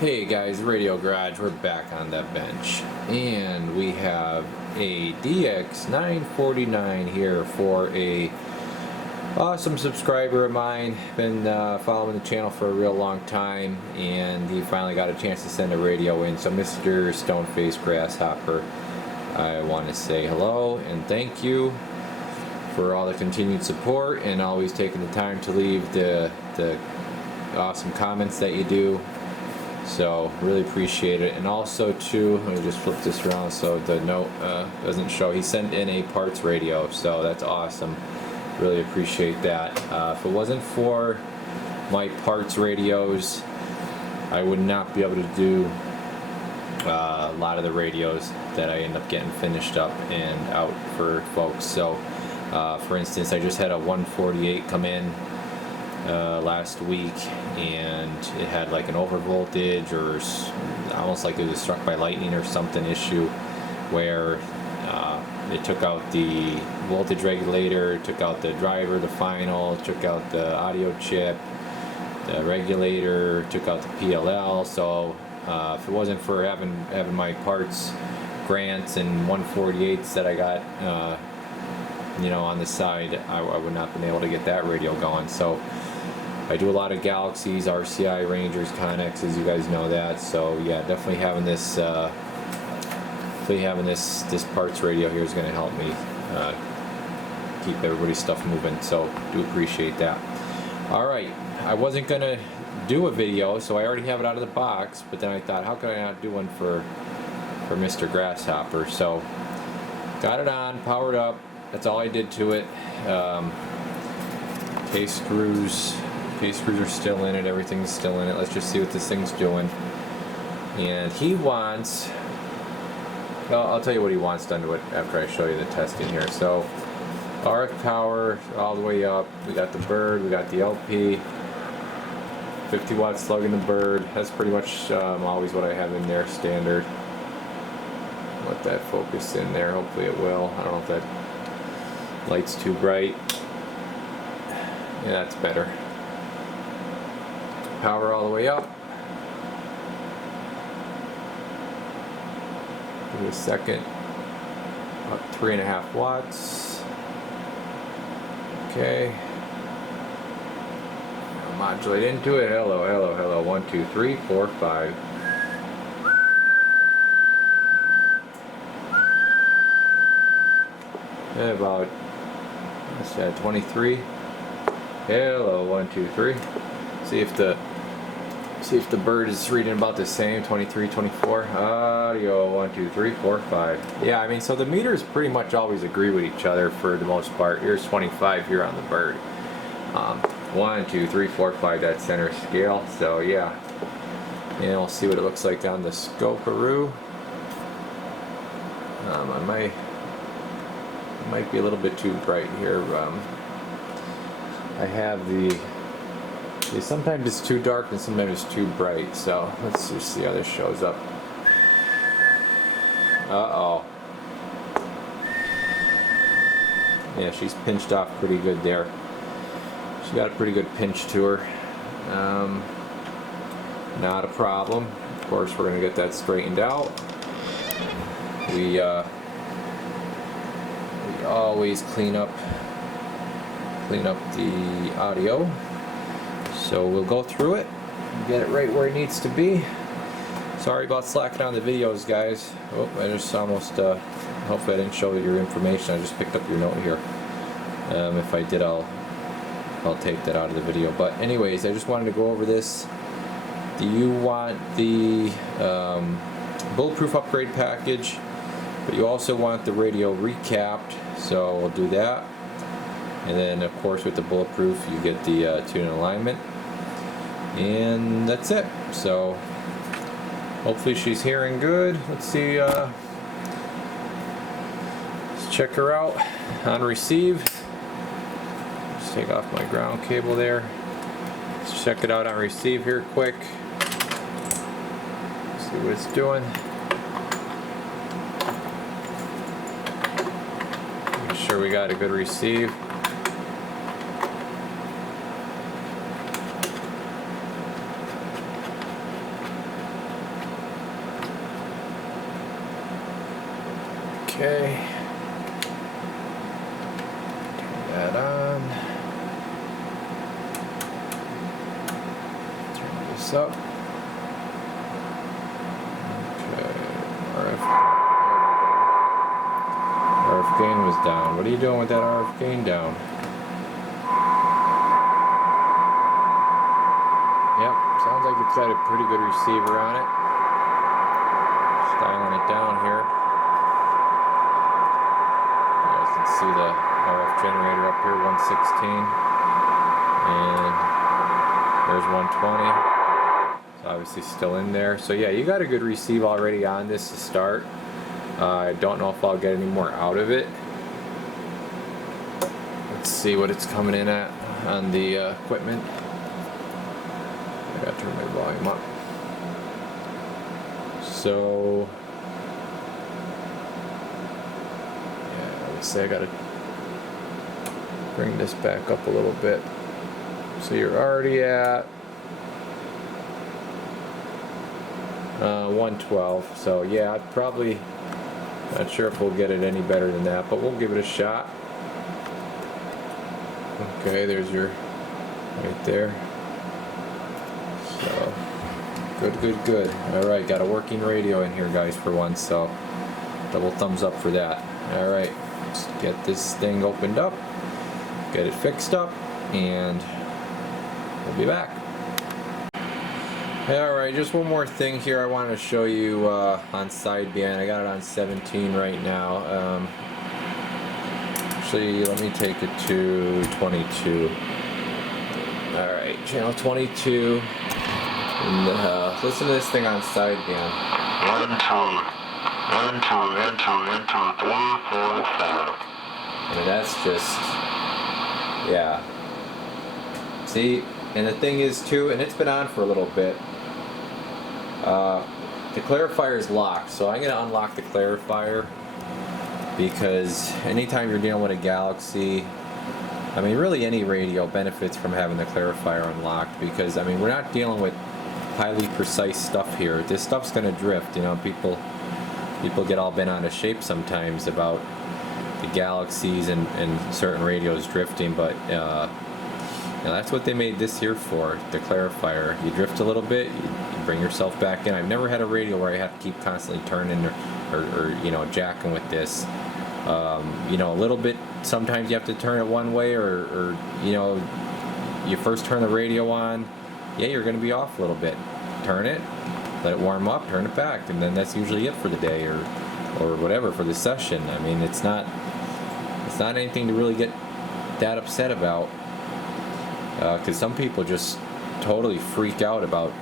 Hey guys, Radio Garage, we're back on that bench. And we have a DX949 here for a awesome subscriber of mine. Been following the channel for a real long time, and he finally got a chance to send a radio in. So Mr. Stoneface Grasshopper, I want to say hello and thank you for all the continued support and always taking the time to leave the awesome comments that you do. So really appreciate it. And also too, let me just flip this around so the note doesn't show. He sent in a parts radio, so that's awesome. Really appreciate that. If it wasn't for my parts radios, I would not be able to do a lot of the radios that I end up getting finished up and out for folks. So for instance, I just had a 148 come in last week, and it had like an over voltage or almost like it was struck by lightning or something issue where it took out the voltage regulator, took out the driver, the final, took out the audio chip, the regulator, took out the PLL. So if it wasn't for having my parts grants and 148s that I got on the side, I would not have been able to get that radio going. So I do a lot of Galaxies, RCI, Rangers, Connexes, you guys know that. So yeah, definitely having this parts radio here is going to help me keep everybody's stuff moving. So do appreciate that. All right, I wasn't going to do a video, so I already have it out of the box. But then I thought, how could I not do one for Mr. Grasshopper? So got it on, powered up. That's all I did to it. Case screws are still in it. Everything's still in it. Let's just see what this thing's doing. And he wants, well, I'll tell you what he wants done to it after I show you the testing here. So RF power all the way up. We got the bird, we got the LP, 50 watt slug in the bird. That's pretty much always what I have in there, standard. Let that focus in there. Hopefully it will. I don't know if that light's too bright. Yeah, that's better. Power all the way up. Give it a second. About 3.5 watts. Okay. I'll modulate into it. Hello, hello, hello. 1, 2, 3, 4, 5. And about, what's that, 23. Hello, 1, 2, 3. See if the bird is reading about the same. 23, 24. Audio 1, 2, 3, 4, 5. Yeah, I mean, so the meters pretty much always agree with each other for the most part. Here's 25 here on the bird. 1, 2, 3, 4, 5. That center scale. So yeah, and we'll see what it looks like on the scope-a-roo. I might be a little bit too bright here. I have sometimes it's too dark and sometimes it's too bright, so let's just see how this shows up. Uh-oh. Yeah, she's pinched off pretty good there. She's got a pretty good pinch to her. Not a problem. Of course, we're going to get that straightened out. We always clean up the audio, so we'll go through it and get it right where it needs to be. Sorry about slacking on the videos, guys. Oh, I just almost hopefully I didn't show you your information. I just picked up your note here. If I did, I'll take that out of the video. But anyways, I just wanted to go over this. Do you want the bulletproof upgrade package, but you also want the radio recapped? So we'll do that. And then of course with the bulletproof you get the tune and alignment, and that's it. So hopefully she's hearing good. Let's see, let's check her out on receive. Just take off my ground cable there. Let's check it out on receive here quick. See what it's doing. Make sure we got a good receive. Okay. Turn that on. Turn this up. Okay. RF gain was down. What are you doing with that RF gain down? Yep, sounds like it's got a pretty good receiver on it. Dialing it down here. You guys can see the RF generator up here, 116. And there's 120. It's obviously still in there. So yeah, you got a good receive already on this to start. I don't know if I'll get any more out of it. Let's see what it's coming in at on the equipment. I gotta turn my volume up. So, yeah, I would say I gotta bring this back up a little bit. So you're already at 112. So yeah, I'd probably, not sure if we'll get it any better than that, but we'll give it a shot. Okay, there's your, right there. So, good. Alright, got a working radio in here, guys, for once, so double thumbs up for that. Alright, let's get this thing opened up, get it fixed up, and we'll be back. Alright, just one more thing here I wanted to show you on sideband. I got it on 17 right now. Actually, let me take it to 22. Alright, channel 22. And listen to this thing on sideband. 1, 2, 1, 2, 1, 2, 3, 4, 5. And that's just, yeah. See, and the thing is too, and it's been on for a little bit. The clarifier is locked, so I'm going to unlock the clarifier, because anytime you're dealing with a Galaxy, I mean really any radio benefits from having the clarifier unlocked, because I mean we're not dealing with highly precise stuff here. This stuff's going to drift, you know. People get all bent out of shape sometimes about the Galaxies and certain radios drifting, but you know, that's what they made this here for, the clarifier. You drift a little bit, you bring yourself back in. I've never had a radio where I have to keep constantly turning or you know, jacking with this. You know, a little bit, sometimes you have to turn it one way, or you know, you first turn the radio on, yeah, you're going to be off a little bit. Turn it, let it warm up, turn it back, and then that's usually it for the day, or whatever, for the session. I mean, it's not anything to really get that upset about, because some people just totally freak out about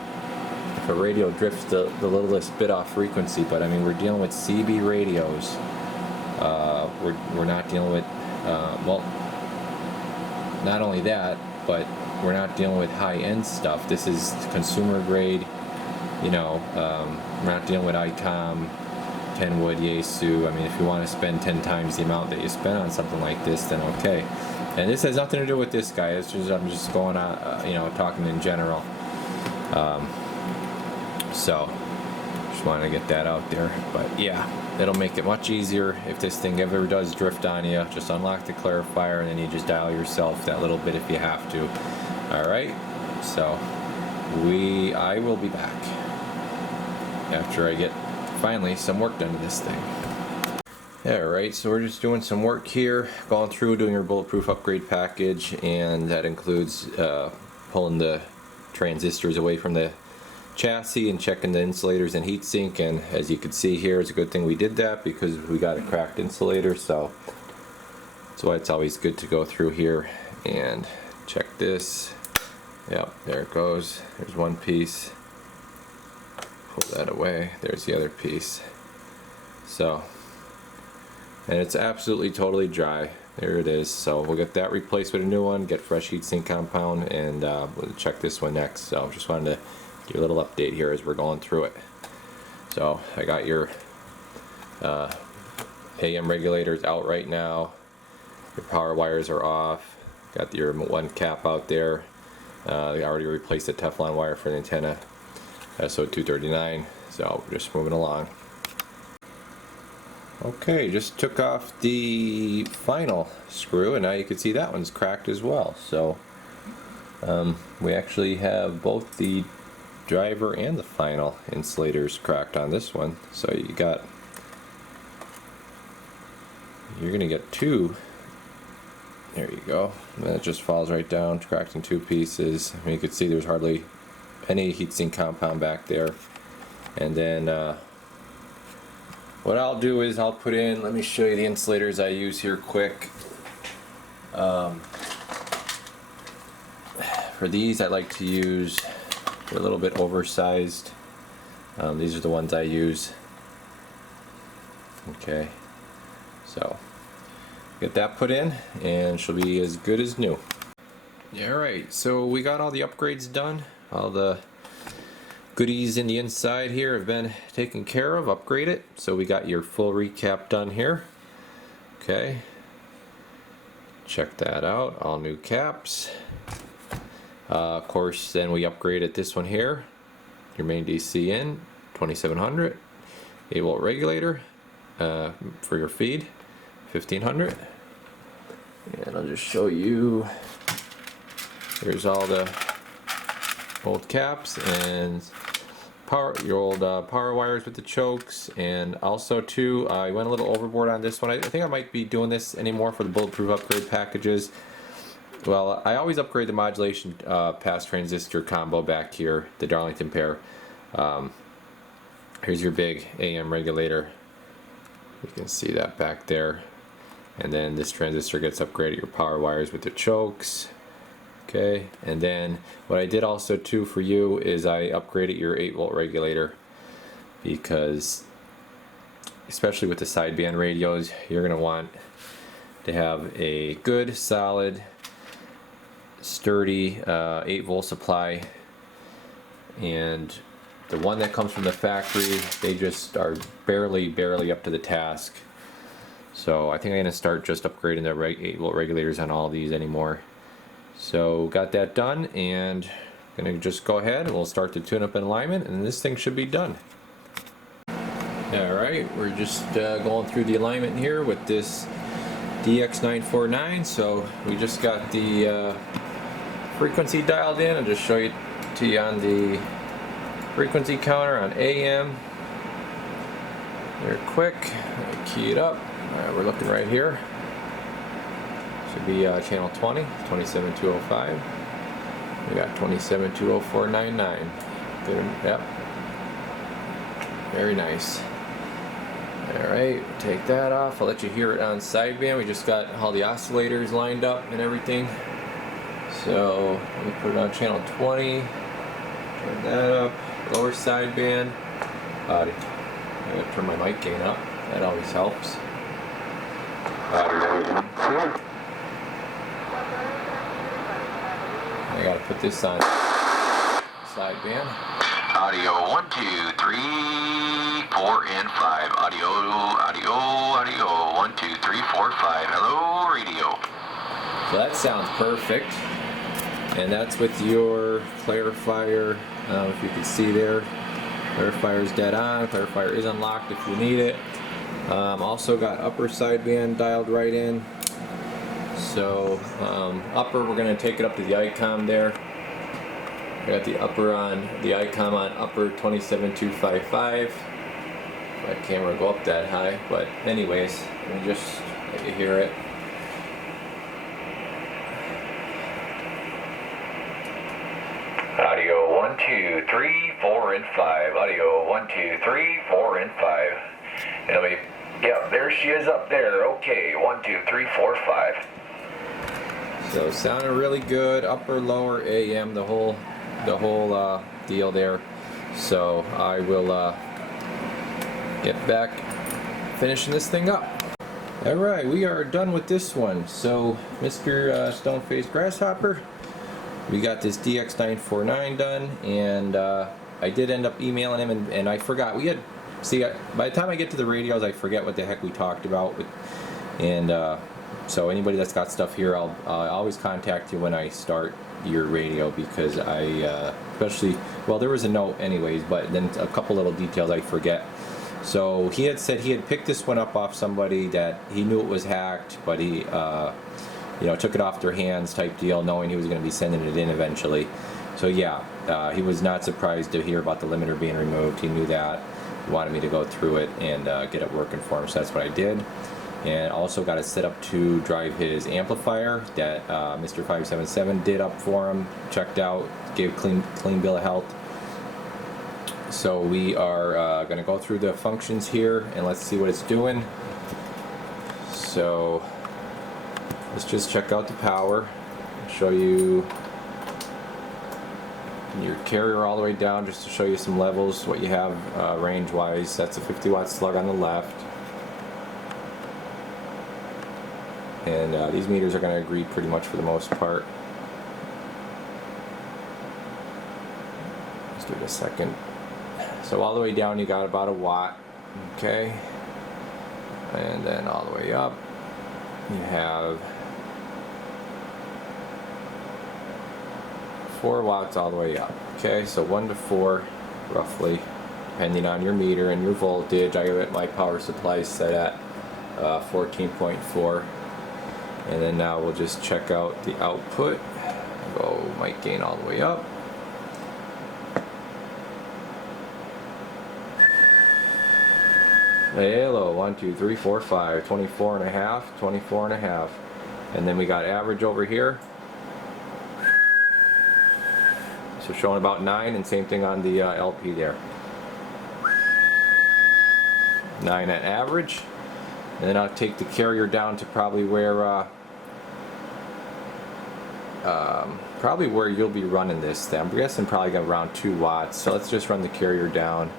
if a radio drifts the littlest bit off frequency. But I mean, we're dealing with CB radios. We're not dealing with well, not only that, but we're not dealing with high-end stuff. This is consumer grade, you know. We're not dealing with ICOM, 10 wood, Yaesu. I mean, if you want to spend 10 times the amount that you spend on something like this, then okay. And this has nothing to do with this guy. It's just, I'm just going on, you know, talking in general. So just wanted to get that out there. But yeah, it'll make it much easier if this thing ever does drift on you. Just unlock the clarifier, and then you just dial yourself that little bit if you have to. Alright, so I will be back after I get finally some work done to this thing. Alright, so we're just doing some work here, going through doing our bulletproof upgrade package, and that includes pulling the transistors away from the chassis and checking the insulators and heatsink. And as you can see here, it's a good thing we did that, because we got a cracked insulator, so that's why it's always good to go through here and check this. Yep, there it goes. There's one piece. Pull that away. There's the other piece. So, and it's absolutely totally dry. There it is. So we'll get that replaced with a new one, get fresh heatsink compound, and we'll check this one next. So just wanted to give you a little update here as we're going through it. So I got your AM regulators out right now. Your power wires are off. Got your one cap out there. I already replaced the Teflon wire for the antenna, SO239. So we're just moving along. Okay, just took off the final screw, and now you can see that one's cracked as well. So we actually have both the driver and the final insulators cracked on this one. So you're gonna get two. There you go. And then it just falls right down, cracked in two pieces. I mean, you can see there's hardly any heatsink compound back there. And then what I'll do is I'll put in, let me show you the insulators I use here quick. For these I like to use, they're a little bit oversized. These are the ones I use. Okay, so get that put in and she'll be as good as new. Yeah, alright, so we got all the upgrades done. All the goodies in the inside here have been taken care of, upgraded. So we got your full recap done here. Okay, check that out, all new caps. Of course, then we upgraded this one here, your main DC in, 2700, 8-volt regulator for your feed, 1500. And I'll just show you, here's all the old caps and your old power wires with the chokes. And also too, I went a little overboard on this one. I think I might be doing this anymore for the bulletproof upgrade packages. Well, I always upgrade the modulation pass transistor combo back here, the Darlington pair. Here's your big AM regulator. You can see that back there. And then this transistor gets upgraded, your power wires with the chokes. Okay, and then what I did also too for you is I upgraded your 8-volt regulator, because especially with the sideband radios, you're going to want to have a good, solid, sturdy 8-volt supply. And the one that comes from the factory, they just are barely up to the task. So I think I'm going to start just upgrading the 8-volt regulators on all these anymore. So got that done, and I'm going to just go ahead and we'll start the tune-up and alignment, and this thing should be done. Alright, we're just going through the alignment here with this DX949. So we just got the frequency dialed in. I'll just show you on the frequency counter on AM. Very quick. Key it up. Alright, we're looking right here. Should be channel 20, 27205. We got 2720499. Good. Yep. Very nice. Alright, take that off. I'll let you hear it on sideband. We just got all the oscillators lined up and everything. So let me put it on channel 20. Turn that up. Lower sideband. I gotta turn my mic gain up. That always helps. I gotta put this on sideband. Audio 1, 2, 3, 4, and 5. Audio, 1, 2, 3, 4, 5. Hello, radio. So that sounds perfect. And that's with your clarifier. If you can see there, clarifier is dead on. Clarifier is unlocked if you need it. Also got upper sideband dialed right in. So upper, we're going to take it up to the ICOM there. I got the upper on the ICOM on upper 27255. My camera will go up that high, but anyways, let me just let you hear it. Audio 1, 2, 3, 4, and 5. Audio 1, 2, 3, 4, and 5. And let me, yeah, there she is up there. Okay, 1, 2, 3, 4, 5. So sounded really good, upper, lower, AM, the whole deal there. So I will get back finishing this thing up. Alright, we are done with this one. So Mr. Stone-Faced Grasshopper, we got this DX949 done, and I did end up emailing him, and I forgot. We had, see, by the time I get to the radios, I forget what the heck we talked about. And so anybody that's got stuff here, I'll always contact you when I start your radio, because I especially, well, there was a note anyways, but then a couple little details I forget. So he had said he had picked this one up off somebody that he knew it was hacked, but he took it off their hands type deal, knowing he was going to be sending it in eventually. So yeah, he was not surprised to hear about the limiter being removed. He knew that. He wanted me to go through it and get it working for him, so that's what I did. And also got it set up to drive his amplifier that Mr. 577 did up for him, checked out, gave clean bill of health. So we are going to go through the functions here and let's see what it's doing. So let's just check out the power, show you your carrier all the way down just to show you some levels, what you have range wise. That's a 50 watt slug on the left. And these meters are going to agree pretty much for the most part. Let's do it a second. So all the way down you got about a watt, okay? And then all the way up you have 4 watts all the way up. Okay, so 1 to 4 roughly, depending on your meter and your voltage. I have my power supply set at 14.4. And then now we'll just check out the output. Go mic gain all the way up. Hello, 1, 2, 3, 4, 5, 24 and a half, 24 and a half. And then we got average over here. So showing about 9, and same thing on the LP there. 9 at average. And then I'll take the carrier down to probably where you'll be running this. I'm guessing probably got around 2 watts. So let's just run the carrier down.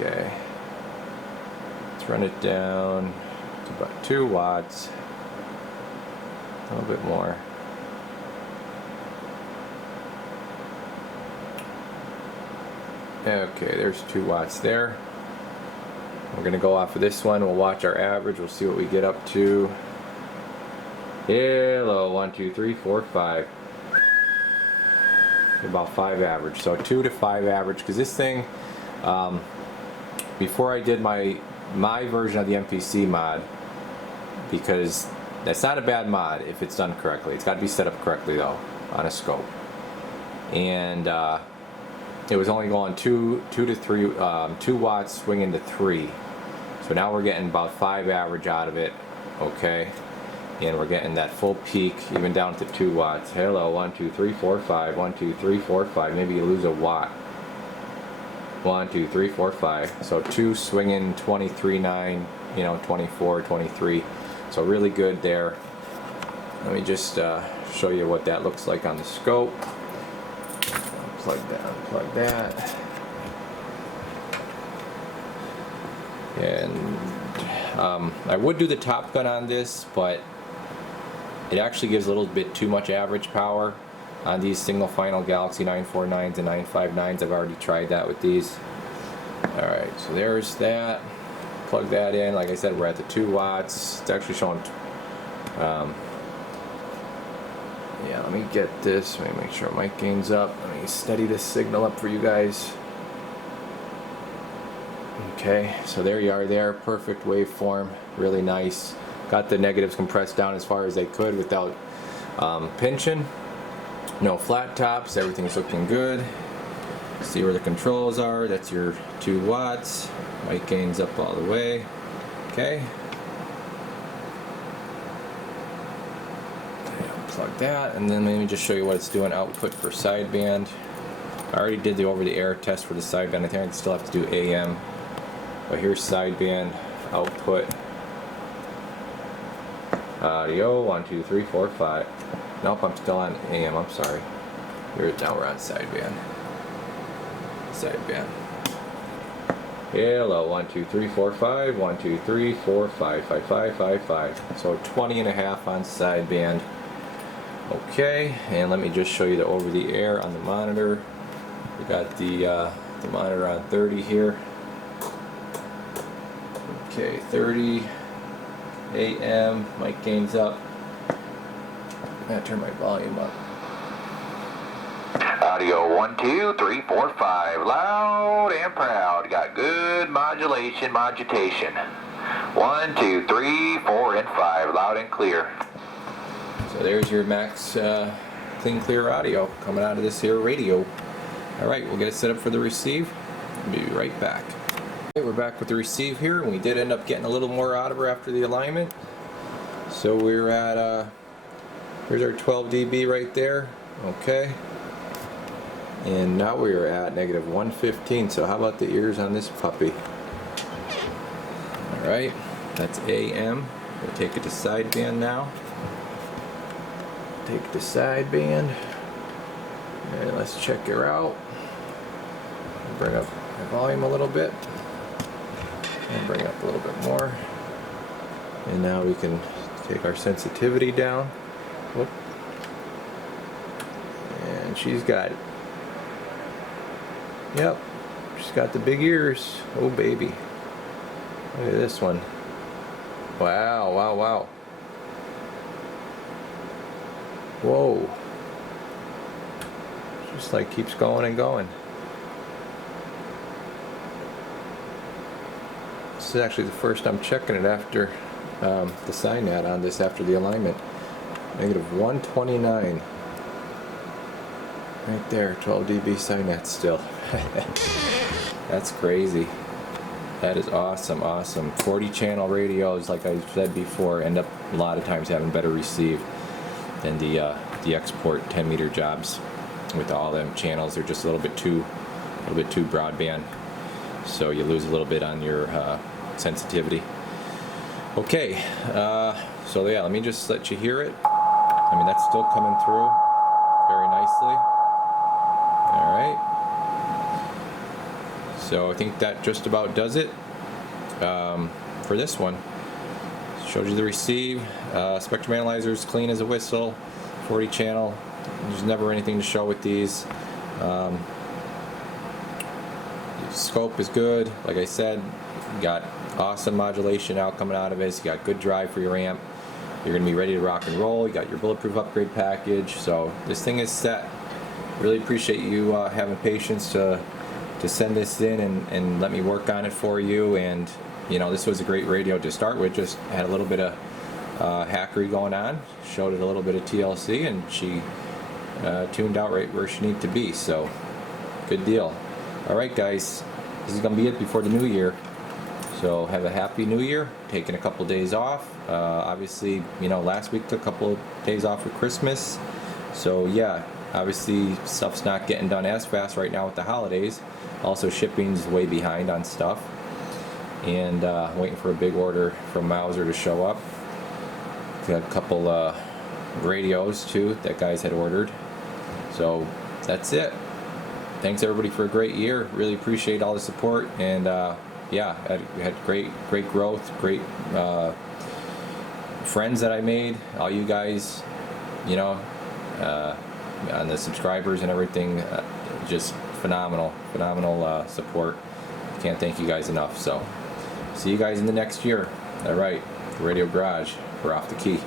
Okay. Let's run it down to about 2 watts. A little bit more. Okay, there's 2 watts there. We're going to go off of this one. We'll watch our average. We'll see what we get up to. Hello, 1, 2, 3, 4, 5. About 5 average. So 2 to 5 average. Because this thing, before I did my version of the MPC mod, because that's not a bad mod if it's done correctly. It's got to be set up correctly though on a scope. And it was only going 2 to 3, 2 watts swinging to 3. So now we're getting about 5 average out of it, okay? And we're getting that full peak even down to 2 watts. Hello, 1, 2, 3, 4, 5. 1, 2, 3, 4, 5. Maybe you lose a watt. 1, 2, 3, 4, 5. So 2 swinging 23.9, 24, 23. So really good there. Let me just show you what that looks like on the scope. Plug that, unplug that. And I would do the Top Gun on this, but it actually gives a little bit too much average power on these single final Galaxy 949s and 959s. I've already tried that with these. Alright, so there's that. Plug that in. Like I said, we're at the 2 watts. It's actually showing yeah, let me get this. Let me make sure mic gain's up. Let me steady this signal up for you guys. Okay, so there you are there. Perfect waveform. Really nice. Got the negatives compressed down as far as they could without pinching. No flat tops. Everything's looking good. See where the controls are. That's your 2 watts. Mic gain's up all the way. Okay. Plug that, and then let me just show you what it's doing output for sideband. I already did the over-the-air test for the sideband. I think I still have to do AM, but here's sideband output. Audio 1, 2, 3, 4, 5. Nope, I'm still on AM. I'm sorry. Now we're on sideband. Sideband. Hello, 1, 2, 3, 4, 5. 1, 2, 3, 4, 5, 5, 5, 5, 5. So 20 and a half on sideband. Okay, and let me just show you the over-the-air on the monitor. We got the monitor on 30 here. Okay, 30 AM. Mic gain's up. I'm gonna turn my volume up. Audio 1, 2, 3, 4, 5. Loud and proud. Got good modulation, modutation. 1, 2, 3, 4, and 5. Loud and clear. So there's your max clean clear audio coming out of this here radio. Alright, we'll get it set up for the receive. Be right back. Okay, we're back with the receive here, and we did end up getting a little more out of her after the alignment. So we're at here's our 12 dB right there. Okay, and now we're at negative 115. So how about the ears on this puppy? Alright, that's AM. We'll take it to sideband now. Take the sideband, and let's check her out. Bring up the volume a little bit, and bring it up a little bit more. And now we can take our sensitivity down. Whoop. And she's got, yep, she's got the big ears. Oh baby, look at this one. Wow, wow, wow. Whoa. Just like keeps going and going. This is actually the first I'm checking it after the sign nat on this after the alignment. Negative 129. Right there, 12 dB sign nat still. That's crazy. That is awesome, awesome. 40 channel radios, like I said before, end up a lot of times having better receive than the export 10 meter jobs. With all them channels, they're just a little bit too broadband, so you lose a little bit on your sensitivity. Okay, so yeah, let me just let you hear it. I mean, that's still coming through very nicely. All right, so I think that just about does it for this one. Showed you the receive. Spectrum analyzer is clean as a whistle. 40 channel. There's never anything to show with these. Scope is good. Like I said, you got awesome modulation coming out of it. You got good drive for your amp. You're going to be ready to rock and roll. You got your bulletproof upgrade package. So this thing is set. Really appreciate you having patience to send this in and let me work on it for you. And you know, this was a great radio to start with. Just had a little bit of hackery going on. Showed it a little bit of TLC, and she tuned out right where she needed to be. So good deal. All right, guys, this is gonna be it before the new year. So have a happy new year. Taking a couple days off. Obviously, you know, last week took a couple of days off for Christmas. So yeah, obviously stuff's not getting done as fast right now with the holidays. Also, shipping's way behind on stuff. And waiting for a big order from Mauser to show up. Got a couple radios too that guys had ordered. So that's it. Thanks everybody for a great year. Really appreciate all the support, and yeah, had great growth, great friends that I made. All you guys, you know, on the subscribers and everything, just phenomenal support. Can't thank you guys enough. So see you guys in the next year. All right, the Radio Garage. We're off the key.